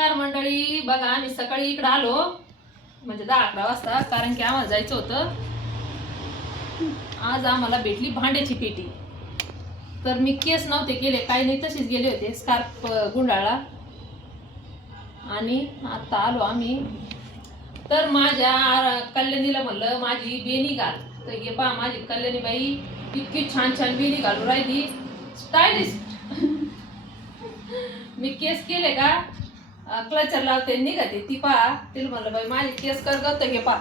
नमस्कार मंडळी. बघा आम्ही सकाळी इकडे आलो म्हणजे 10-11 वाजता, कारण की आम्हाला जायचं होतं. आज आम्हाला भेटली भांड्याची पेटी. तर मी केस नव्हते केले, काही नाही, तशीच गेले होते स्कार्फ गुंडाळला आणि आता आलो आम्ही. तर माझ्या कल्याणीला म्हणलं माझी बेनी घाल. तर हे पहा माझी कल्याणी बाई इतकी छान छान बेनी घालून राहिली, स्टायलिस्ट. मी केस केले का क्लचर लावते निघते ती. पहा तिला म्हणलं बाई माझे केस कर गत. हे पा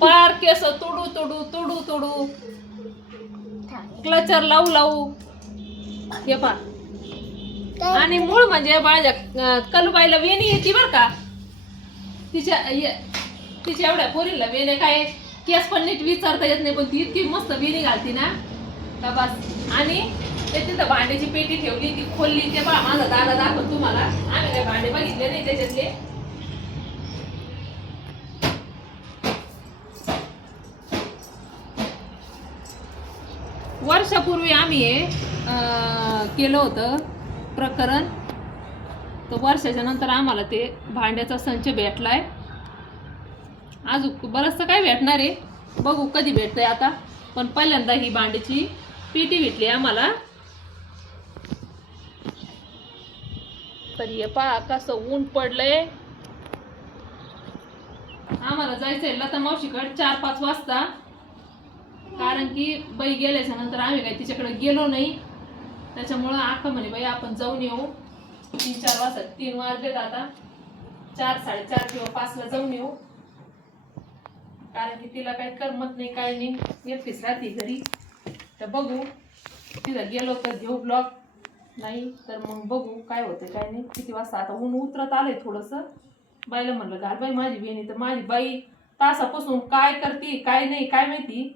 पार केस तोडू तोडू तोडू तोडू क्लचर लावू लावू. हे पा आणि मूळ म्हणजे माझ्या कलूबाईला वेणी येते बर का. तिच्या एवढ्या पोरीला वेणे काय केस पण नीट विचारता येत नाही, पण ती इतकी मस्त वेणी घालती ना का बस. आणि ते तिथं भांड्याची पेटी ठेवली, ती खोलली. ते पहा माझा दादा दाखवतो तुम्हाला. आम्ही काय भांडे बघितले नाही त्याच्यातले. वर्षापूर्वी आम्ही केलं होतं प्रकरण. तर वर्षाच्या नंतर आम्हाला ते भांड्याचा संच भेटलाय. अजून बरंचसं काय भेटणार आहे, बघू कधी भेटतंय आता. पण पहिल्यांदा ही भांड्याची पेटी भेटली आम्हाला. तर हे पहा कसं ऊन पडलंय. आम्हाला जायचंय लता मावशीकडे 4-5 वाजता, कारण की बाई गेल्याच्या नंतर आम्ही काय तिच्याकडे गेलो नाही. त्याच्यामुळं आका म्हणे बाई आपण जाऊन येऊ 3-4 वाजता. 3 वाजलेत आता, 4-4:30 किंवा 5ला जाऊन येऊ. कारण की तिला काही करमत नाही, काही नाही, एकटीच राहते घरी. तर बघू तिथं गेलो तर घेऊ ब्लॉग, नाही तर मग बघू काय होतं काय नाही. किती वाजता आता ऊन उतरत आलंय थोडंसं. बाईला म्हणलं घाल बाई माझी बेनी. तर माझी बाई तासापासून काय करते काय नाही काय माहिती.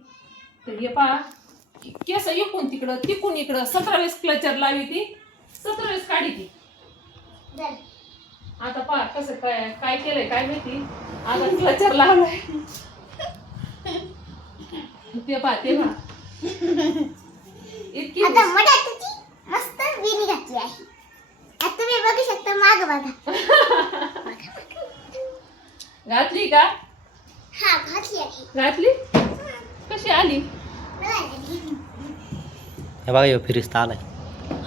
तर हे पहा केस इकून तिकडं तिकून इकडं 17 वेळेस क्लचर लावी ती, 17 वेळेस काढी ती. आता पहा कसं काय काय केलंय काय माहिती. आता क्लचर लावलंय. ते पहा ते पहा इतकी मस्त वेणी घातली आहे. आता तुम्ही बघू शकता, माग बघा. घातली का? हा घातली आहे. घातली कशी आली? हे बघा ह्यो फिरिस्ता आलाय.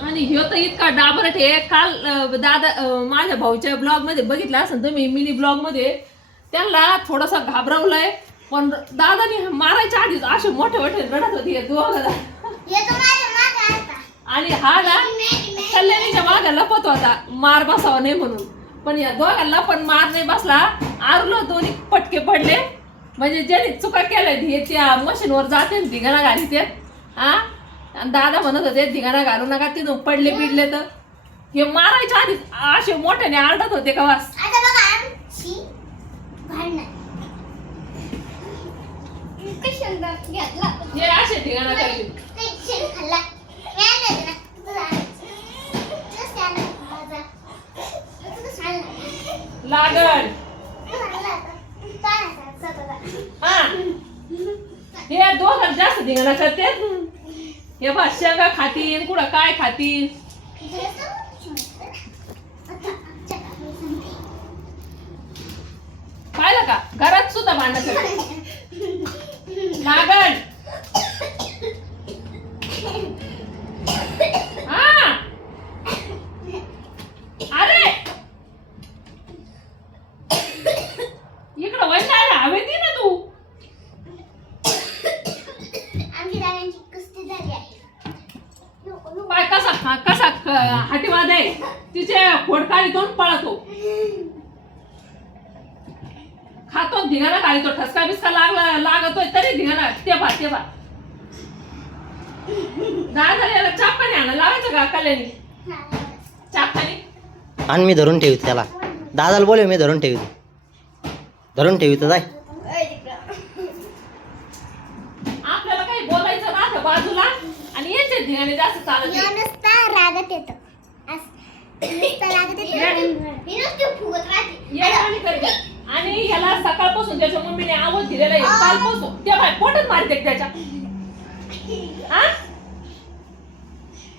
आणि ह्यो तर इतका डाबरट आहे. काल दादा माझ्या भाऊच्या ब्लॉग मध्ये बघितलं असेल तुम्ही, मिनी ब्लॉग मध्ये. त्यांना थोडासा घाबरवलंय, पण दादानी मारायच्या आधीच असे मोठे मोठे रडत होती दोघं. आणि हा ना कल्याणीच्या मागे लपत होता मार बसावा नाही म्हणून. पण या दोघांना पण मार नाही बसला. आरलो दोन्ही पटके पडले. म्हणजे ज्याने चुका केल्या त्या मशीनवर जाते धिंगाणा घाली ते. हा आणि दादा म्हणत होते धिंगाणा घालू नका, तिथून पडले पिडले. तर हे मारायच्या आधी असे मोठ्याने आरडत होते का वास. हे असे धिंगाणा करते. लागल हा हे दोघं जास्त धिंगाणा करते. हे बा शेंगा खातील कुठं काय खातील. पाहिलं का घरात सुद्धा भांडण करते. लागल हा. अरे इकडं वैसायला हवे ती ना तू. पाय कसा कसा हाटीवाद आहे. तिचे खोडकाळी दोन पळतो, खातो धिंगाणा घालतो. ठसका बिस्का लागतोय तरी धिंगाणा. ते पा दादा चापाने आणा लावायचं का कल्याणी चापाने. आणि मी धरून ठेवी त्याला. दादाला बोलव, मी धरून ठेवी. धरून ठेवी तर जाय. आपल्याला काही बोलायचं राहतं बाजूला आणि याचे धिंगाणे जास्त चालत नाही. रागत येतो. आणि याला सकाळपासून त्याच्या मम्मीने आवाज दिलेला आहे. कालपासून त्या बाय पोटच मारते त्याच्या.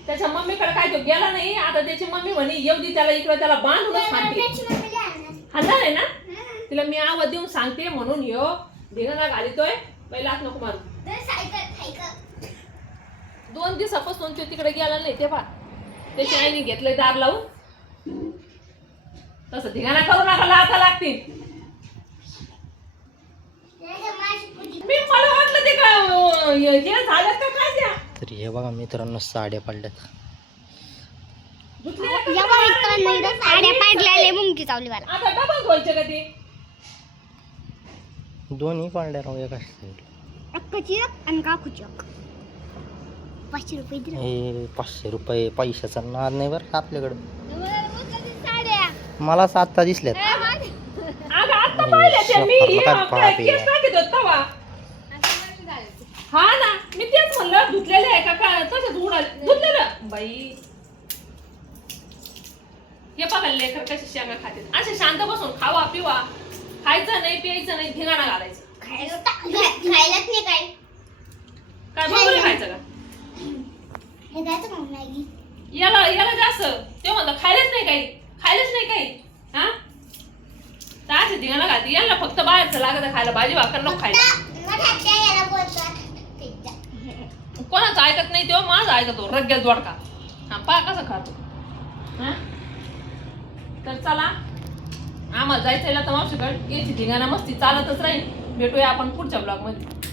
त्याच्या मम्मीकडे काय तो गेला नाही. आता त्याची मम्मी म्हणे येऊ दे त्याला इकडे, त्याला बांधूनच सांगते. हाणार आहे ना. तिला मी आवाज देऊन सांगते म्हणून ह्यो धिंगाणा घालितोय. पहिला हात नको मारू. 2 दिवसापासून तो तिकडे गेला नाही तेव्हा त्याची आईने घेतलंय दार लावून. तसं धिंगाणा करू नका, लाथा लागतील. मी मला वाटलं ते काय हे झालं का काय त्या तर हे बघा मित्रांनो साड्या पडल्यात. धुतलेल्या का काय? साड्या पाडल्या मुंगी चावली मला. आता डबल धुवायचे का ते? दोन्ही पडल्या राव एका साईड. अक्काची एक आणि काकूची एक. 500 रुपये दिले. हे 500 रुपये पैशाचा नाद नाही बरं आपल्याकडं. साड्या मला 7 दिसल्यात. अगं आता पाहिल्या त्या मी हे स्वप्नात काय पाहते. केस टाकीत होत तवा. हा ना मी तेच म्हणलं धुतलेले आहे का काय तसंच उडाले धुतलेलं बाई. हे बघा लेकर कशी शेंगा खातात. असे शांत बसून खावा पिवा, खायचं नाही प्यायचं नाही, धिंगाणा घालायचं. खायलाच नाही काय. काय बरोबर खायचं का? हे काय तर मॅगी. याला याला जास्त ते म्हणतात खायलाच नाही काही, खायलाच नाही काही. हा तर असे धिंगाणा घालते. यांना फक्त बाहेरचं लागत खायला, भाजी भाकर नको खायला. याला बोलतात. कोणाचं ऐकत नाही तेव्हा माझं ऐकतो रग्ग्यात दोडका. हा पा कसं खातो. हा तर चला आम्हाला जायचं आहे तर मावशीकडे. याची धिंगाणा मस्ती चालतच राहील. भेटूया आपण पुढच्या ब्लॉग मध्ये.